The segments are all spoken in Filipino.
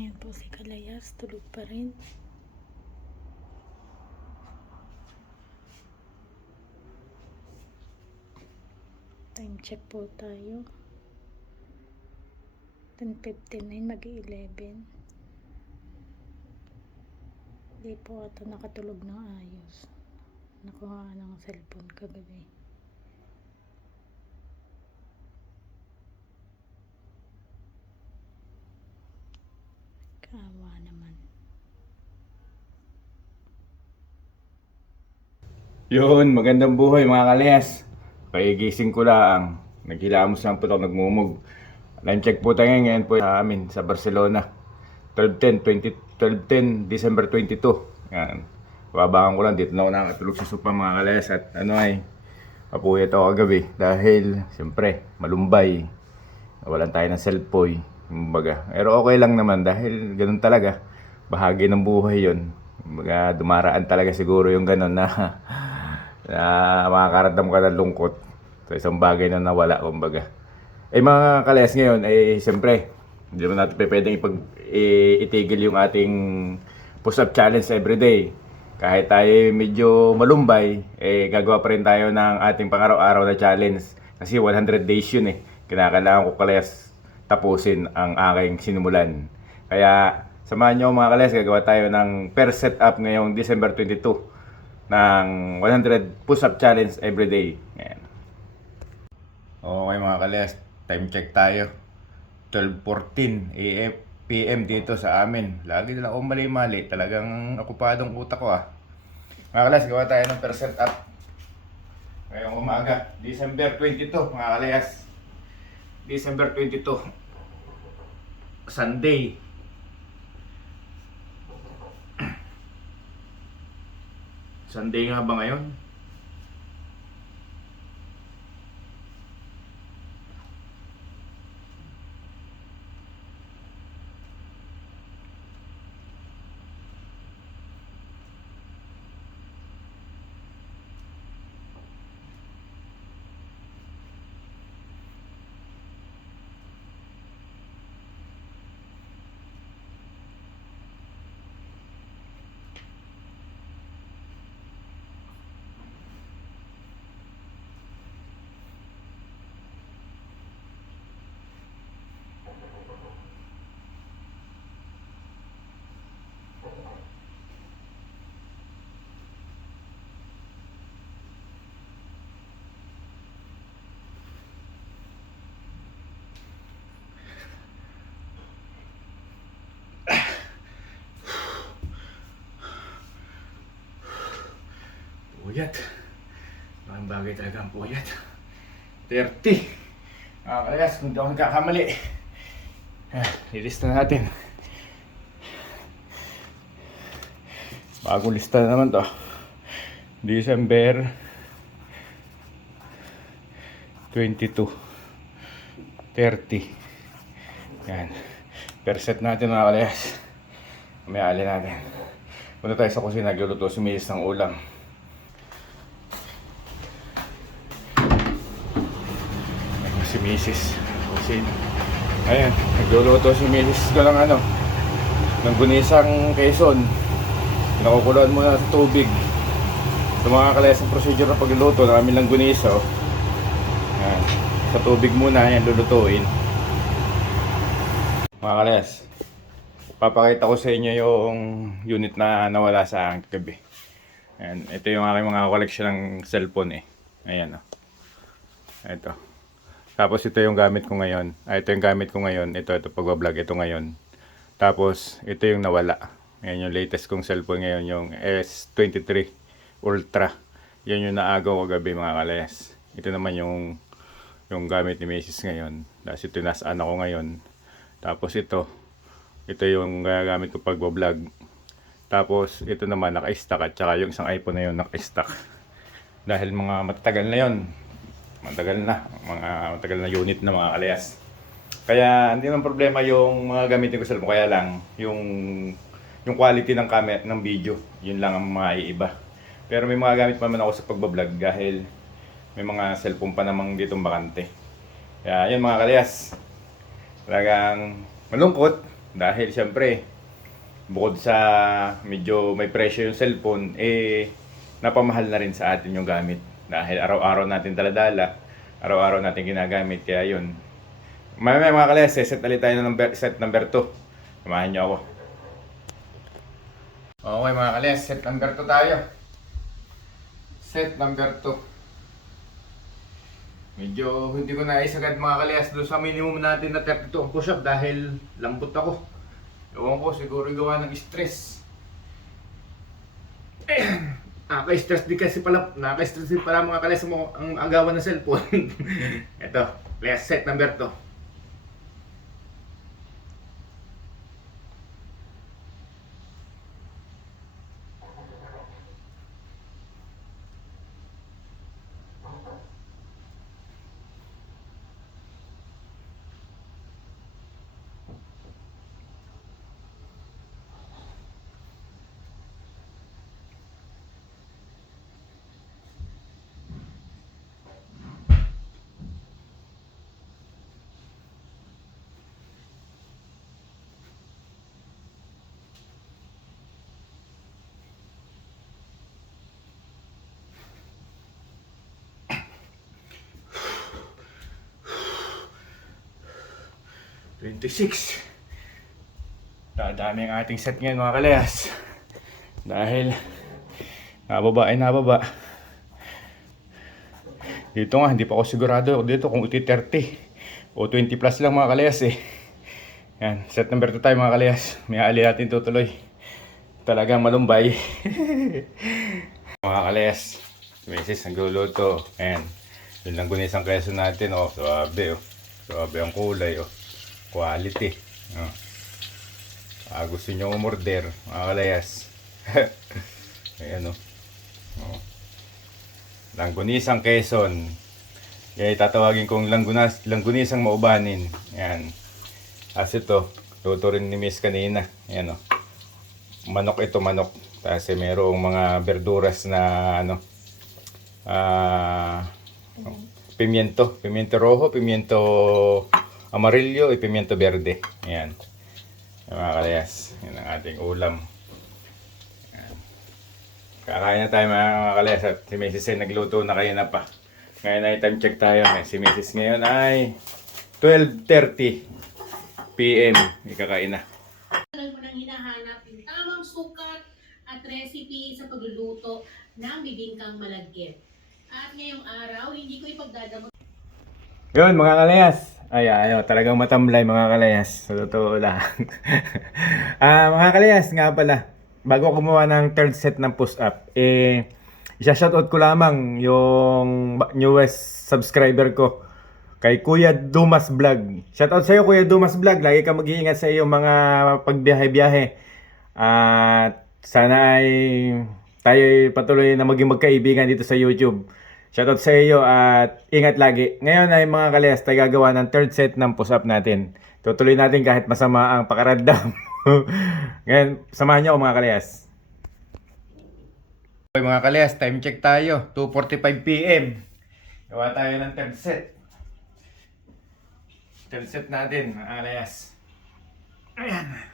Ayan po si Kalayas, tulog pa rin. Time check po tayo. 10:59, mag-11. Hindi po ito nakatulog ng ayos. Nakuha ng cellphone kagabi. Kawa naman. Yun, magandang buhay mga kalayas. Pagigising ko lang. Naghilamos lang po ako, nagmumug. Time check po tayo ngayon po sa amin, sa Barcelona. 12:10, December 22. Yan. Babakan ko lang, dito na ako nakatulog sa sopa mga kalayas. At kapuyat ako kagabi. Dahil, siyempre, malumbay. Walan tayo ng cellphone. Kumbaga. Pero okay lang naman dahil ganun talaga. Bahagi ng buhay yon. Kumbaga, dumaraan talaga siguro yung ganun na makakaramdam ka ng lungkot sa isang bagay na nawala, kumbaga. Mga kalayas ngayon, siyempre, hindi naman natin pwedeng itigil yung ating push-up challenge everyday. Kahit tayo medyo malumbay, gagawa pa rin tayo ng ating pang-araw-araw na challenge. Kasi 100 days yun Kinakailangan ko kalayas tapusin ang aking sinimulan. Kaya, samahan nyo mga kalayas, gagawa tayo ng per set up ngayong December 22 ng 100 push-up challenge everyday. Ayan. Okay mga kalayas, time check tayo. 12:14 PM dito sa amin. Lagi na lang ako mali-mali. Talagang okupadong utak ko Mga kalayas, gawa tayo ng per set up ngayong umaga. December 22 mga kalayas. December 22. Sunday. Sunday nga ba ngayon? Puyat. Ang bagay talaga ang puyat. 30. Kalayas, kung di ako nagkakamali. Lilista natin. Bagong lista na naman to. December 22. 30. Yan. Per set natin mga kalayas. May alin natin. Punta tayo sa kusina, nagluluto si Miss ng ulam. Si Mrs. Kusina. Ayan, nagluluto si Mrs. ko ng ng gunisang Quezon. Pinakukuluan muna sa tubig. Sa mga kalayas ng procedure na pagluluto ng aming langgunisa. Ayan, sa tubig muna, ayan, lulutuin. Mga kalayas, papakita ko sa inyo yung unit na nawala sa aking gabi. Ayan, ito yung aking mga collection ng cellphone Ayan Ito. Tapos ito yung gamit ko ngayon. Ito yung gamit ko ngayon. Ito pagbablog. Ito ngayon. Tapos ito yung nawala. Ayan yung latest kong cellphone ngayon. Yung S23 Ultra. Yan yung naagaw ko gabi mga kalayas. Ito naman yung gamit ni Mrs. ngayon. Tapos ito nasaan ako ngayon. Tapos ito yung gamit ko pagbablog. Tapos ito naman naka-stock. At saka yung isang iPhone na yun naka-stock. Dahil mga matatagal na yun. Matagal na unit na mga kalayas. Kaya hindi naman problema yung mga gamitin ko sa cellphone. Kaya lang yung quality ng camera ng video, yun lang ang maiiba. Pero may mga gamit pa naman ako sa pagbablog dahil may mga cellphone pa namang ditong bakante. Kaya yun mga kalayas. Talagang malungkot Dahil syempre, bukod sa medyo may presyo yung cellphone, napamahal na rin sa atin yung gamit. Dahil araw-araw natin daladala, araw-araw natin ginagamit. Kaya yun. May mga kalayas, set ulit tayo ng set number 2. Samahan niyo ako. Okay mga kalayas, set number 2 tayo. Set number 2. Medyo hindi ko naisagad mga kalayas doon sa minimum natin na 32 ang push-up dahil lambot ako. Ewan ko, siguro gawa ng stress. Nakaka-stress din kasi pala, nakaka-stress din pala mga kalayas mo ang agawan ng cellphone. Ito, last set number 2. Dadami ang ating set ngayon mga kalayas. Dahil nababa ay nababa. Dito nga hindi pa ako sigurado dito kung uti 30 o 20 plus lang mga kalayas eh. Yan, set number 2 tayo mga kalayas. May ali natin tutuloy. Talagang malumbay. Mga kalayas, Mrs. nagluluto. Ayan, yun lang gunisang keso natin. Oh, suabe oh. Suabe ang kulay oh. Quality. Oh. Gusto nyo umorder, mga kalayas. Ayan o. Oh. Langgunisang Quezon. Kaya tatawagin kong langgunisang maubanin. Ayan. As ito, luto rin ni Miss kanina. Ayan o. Manok ito, manok. Kasi merong mga verduras na ano. Pimiento. Pimiento rojo, pimiento amarillo, pimiento verde. Ayan. Mga kalayas, yan ang ating ulam. Yan. Kakain na tayo mga kalayas at si Mrs. ay nagluto na kayo na pa. Ngayon ay time check tayo. Si Mrs. ngayon ay 12:30 PM. Ikakain na. Tagal mo nang hinahanap yung tamang sukat at recipe sa pagluluto ng bibingkang malagkit. At ngayong araw, hindi ko ipagdadamot. Yun mga kalayas. Ayaw, talagang matamlay mga kalayas. Sa totoo lang. Mga kalayas nga pala, bago gumawa ng third set ng push-up, isa-shoutout ko lamang yung newest subscriber ko kay Kuya Dumas Vlog. Shoutout sa iyo Kuya Dumas Vlog. Lagi ka mag-iingat sa iyong mga pagbiyahe-biyahe. At sana ay tayo patuloy na maging magkaibigan dito sa YouTube. Shoutout sa iyo at ingat lagi. Ngayon ay mga kalayas, tayo gagawa ng third set ng push-up natin. Tutuloy natin kahit masama ang pakaramdam. Ngayon, samahan niyo ako mga kalayas. Okay mga kalayas, time check tayo. 2:45 PM. Gawa tayo ng third set. Third set natin mga kalayas. Ayan.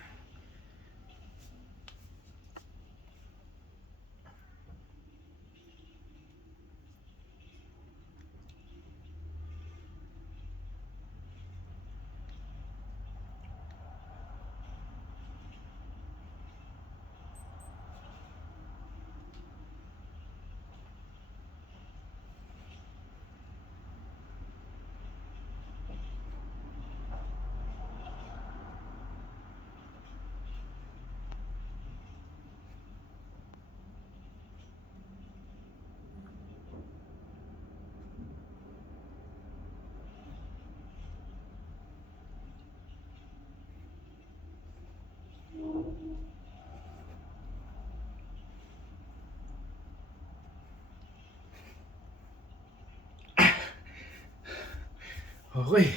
Okay,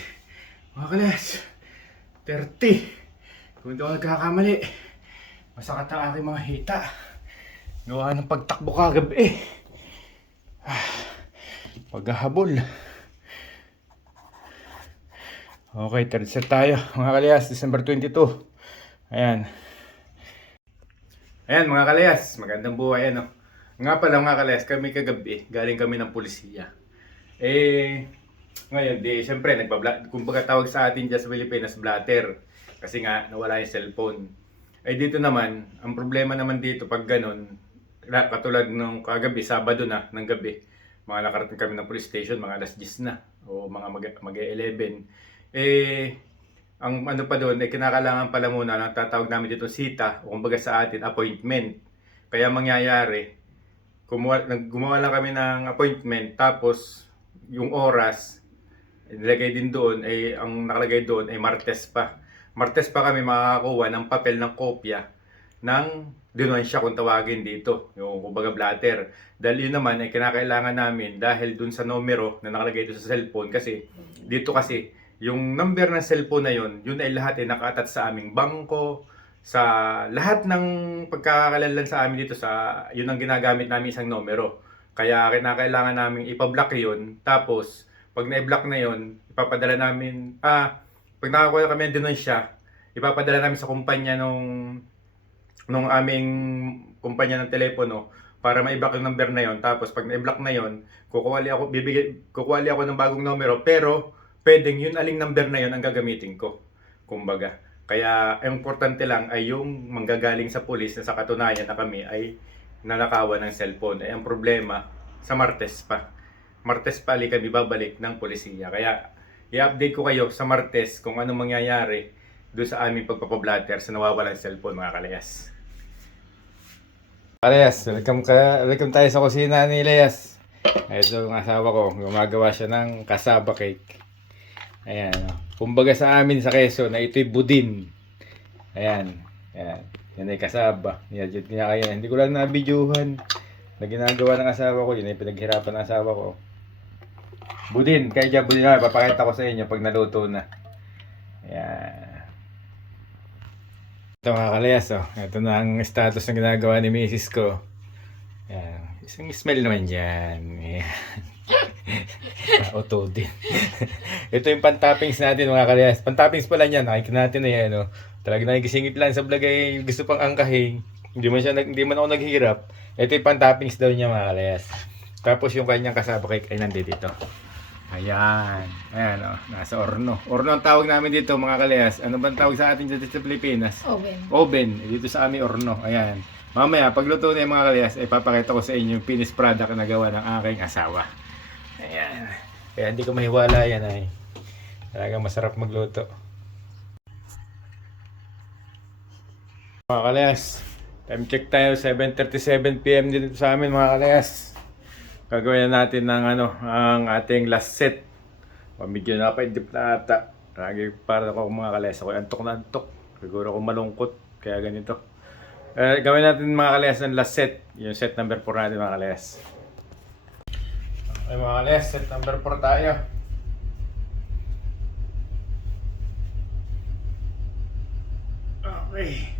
mga kalayas, 30. Kung hindi ako nagkakamali, masakit ang aking mga hita. Gawa ng pagtakbo kagabi. Paghahabol. Okay, third set tayo. Mga kalayas, December 22, Ayan. Ayan mga kalayas, magandang buhay ano. Nga pala mga kalayas, kami kagabi, galing kami ng pulisya. Ngayon, siyempre, kumbaga tawag sa atin dyan sa Pilipinas, blatter. Kasi nga, nawala yung cellphone. Dito naman, ang problema naman dito, pag ganun, katulad nung kagabi, Sabado na, ng gabi, mga nakarating kami ng police station, mga alas 10 na, o mga mag-11. Ang ano pa doon, kinakailangan pala muna ng tatawag namin dito sita, o kumbaga sa atin, appointment. Kaya mangyayari, gumawa lang kami ng appointment, tapos yung oras, nilagay din doon, ang nakalagay doon ay Martes pa. Martes pa kami makakakuha ng papel ng kopya ng denunsya kung tawagin dito, yung kumbaga blatter. Dahil yun naman ay kinakailangan namin dahil dun sa numero na nakalagay dito sa cellphone, kasi dito kasi yung number ng cellphone na yun ay lahat ay nakaatat sa aming bangko, sa lahat ng pagkakalanlan sa amin dito, sa yun ang ginagamit namin isang numero. Kaya kinakailangan namin ipablock yun, tapos pag na-block na yun, ipapadala namin, pag nakakuha kami ng denunsya, ipapadala namin sa kumpanya nung aming kumpanya ng telepono para ma-block yung number na yon. Tapos pag na-block na yon, kukuha ako ng bagong numero, pero pwedeng yun aling number na yon ang gagamitin ko. Kumbaga. Kaya ang importante lang ay yung manggagaling sa pulis na sa katunayan na kami ay nanakawan ng cellphone. Ang problema, sa Martes pa. Martes pa kami babalik ng polisiya. Kaya i-update ko kayo sa Martes kung anong mangyayari doon sa aming pagpapablatter sa nawawalang cellphone mga kalayas. Kalayas, welcome tayo sa kusina ni Elias. Ito yung asawa ko, gumagawa siya ng kasaba cake. Ayan, kumbaga sa amin sa Quezon na ito'y budin. Ayan, ayan. Yan ay kasaba. Niyadjut niya kaya. Hindi ko lang na-videohan na ginagawa ng asawa ko. Yun ay pinaghirapan ng asawa ko. Budin, kaya dyan budin na. Papakita ko sa inyo pag naluto na. Ayan. Ito mga kalayas, oh. Ito na ang status ng ginagawa ni misis ko. Ayan. Isang smell naman dyan. Ayan. Auto din. Ito yung pantoppings natin mga kalayas. Pantoppings pala niyan. Nakikita natin na yan. Oh. Talaga nakikisingit lang sa vlog ay gusto pang angkahin. Hindi man ako naghihirap. Ito yung pantoppings daw niya mga kalayas. Tapos yung kanyang kasaba cake ay nandito dito. Ayan. Ayan oh. Nasa orno. Orno ang tawag namin dito mga kalayas. Ano bang tawag sa atin dito sa Pilipinas? Oven. Oven. Dito sa amin orno. Ayan. Mamaya pagluto na yung mga kalayas ay papakita ko sa inyo yung finished product na nagawa ng aking asawa. Ayan. Kaya hindi ko mahiwala yan ay. Talagang masarap magluto. Mga kalayas, time check tayo, 7:37 PM dito sa amin mga kalayas. Gagawin na natin ng ang ating last set. Medyo napaidip na ata. Lagi para ako mga kalayas, ako antok na antok. Siguro ako malungkot, kaya ganito. Gawin natin mga kalayas ng last set. Yung set number 4 natin mga kalayas. Okay mga kalayas, set number 4 tayo. Okay.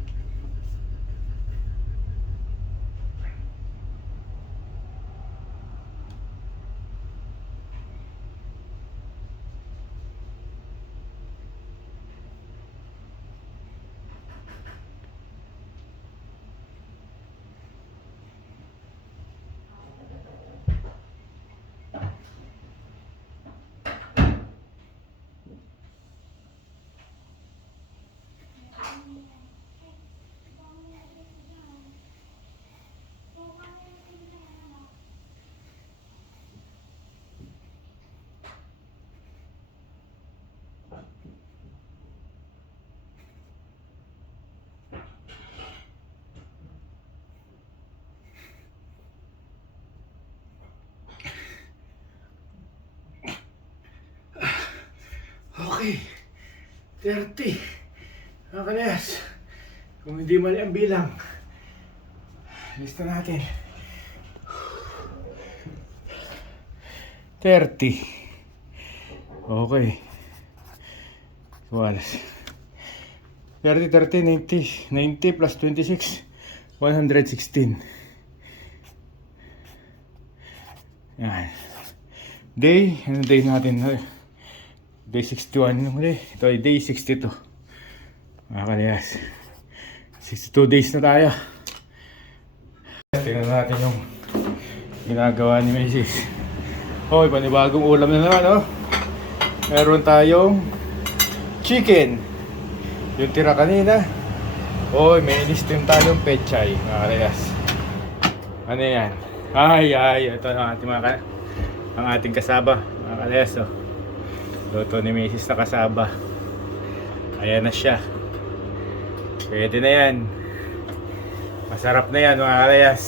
Okay, 30. Mga kalayas, kung hindi mali ang bilang, lista natin. 30. Okay. Walas. 30, 30, 90. 90 plus 26. 116. Yan. Day, ano day natin? Day 61 muli. Ito ay day 62. Mga kalayas. 62 days na tayo. Tingnan natin yung ginagawa ni Mrs. Hoy, panibagong ulam na naman, oh. Meron tayong chicken. Yung tira kanina. Hoy, may in-steam tayong pechay, mga kalayas. Ano yan? Ay, ito ang ating ang ating kasaba, mga kalayas, oh. Luto ni Mrs. na kasaba. Ayan na siya. Pwede na yan. Masarap na yan, mga kalayas.